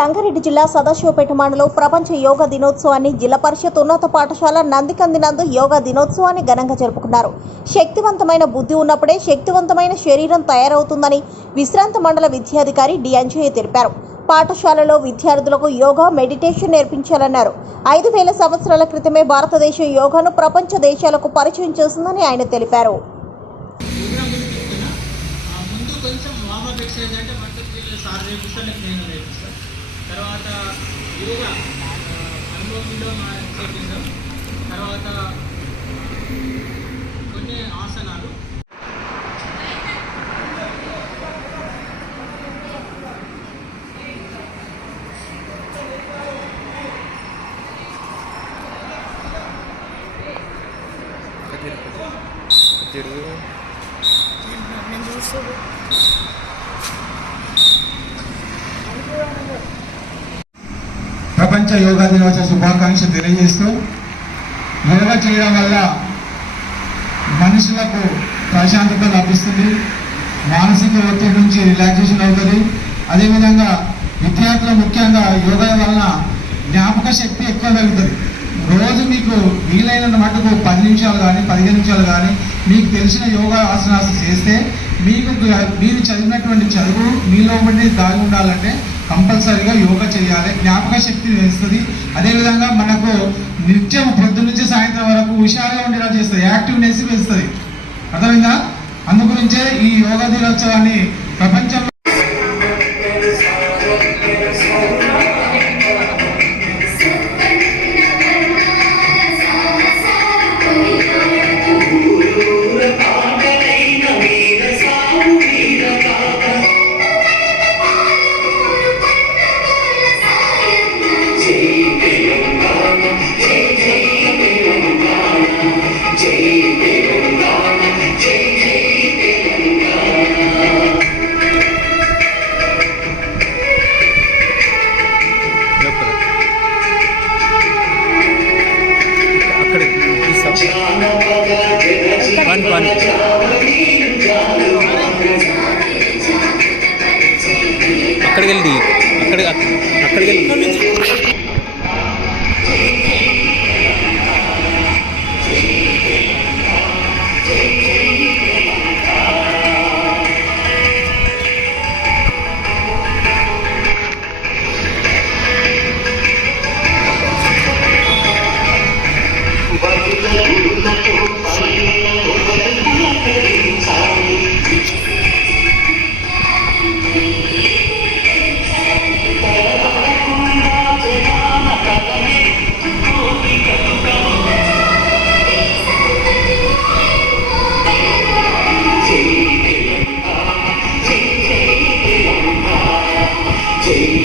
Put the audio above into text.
సంగారెడ్డి జిల్లా సదాశివపేట మండలం ప్రపంచ యోగా దినోత్సవాన్ని జిల్లా పరిషత్ ఉన్నత పాఠశాల నందికందినందు యోగా దినోత్సవాన్ని ఘనంగా జరుపుకున్నారు. శక్తివంతమైన బుద్ధి ఉన్నప్పుడే శక్తివంతమైన శరీరం తయారవుతుందని విశ్రాంత మండల విద్యాధికారి డి అంజయ్య తెలిపారు. పాఠశాలలో విద్యార్థులకు యోగా, మెడిటేషన్ నేర్పించాలన్నారు. 5000 సంవత్సరాల క్రితమే భారతదేశం యోగాను ప్రపంచ దేశాలకు పరిచయం చేసిందని ఆయన తెలిపారు. తర్వాత యోగా అనుభవంలో చేపిస్తాం. తర్వాత కొన్ని ఆసనాలు ప్రపంచ యోగా దినోత్సవ శుభాకాంక్షలు తెలియజేస్తూ, యోగా చేయడం వల్ల మనుషులకు ప్రశాంతత లభిస్తుంది, మానసిక ఒత్తిడి నుంచి రిలాక్సేషన్ అవుతుంది. అదేవిధంగా విద్యార్థులు ముఖ్యంగా యోగా వలన జ్ఞాపక శక్తి ఎక్కువ పెరుగుతుంది. రోజు మీకు వీలైన మటుకు 10 నిమిషాలు కానీ 15 నిమిషాలు కానీ మీకు తెలిసిన యోగా ఆసనాలు చేస్తే మీరు చదివినటువంటి చదువు మీలో ఉండి దాగి ఉండాలంటే కంపల్సరీగా యోగా చేయాలి. జ్ఞాపక శక్తి పెంచుతుంది. అదేవిధంగా మనకు నిత్యం పొద్దు నుంచి సాయంత్రం వరకు హుషారుగా ఉండేలా చేస్తుంది, యాక్టివ్నెస్ పెంచుతుంది. అర్థమైందా? అందుగురించే ఈ యోగా దినోత్సవాన్ని ప్రపంచంలో అక్కడికి వెళ్ళి Jai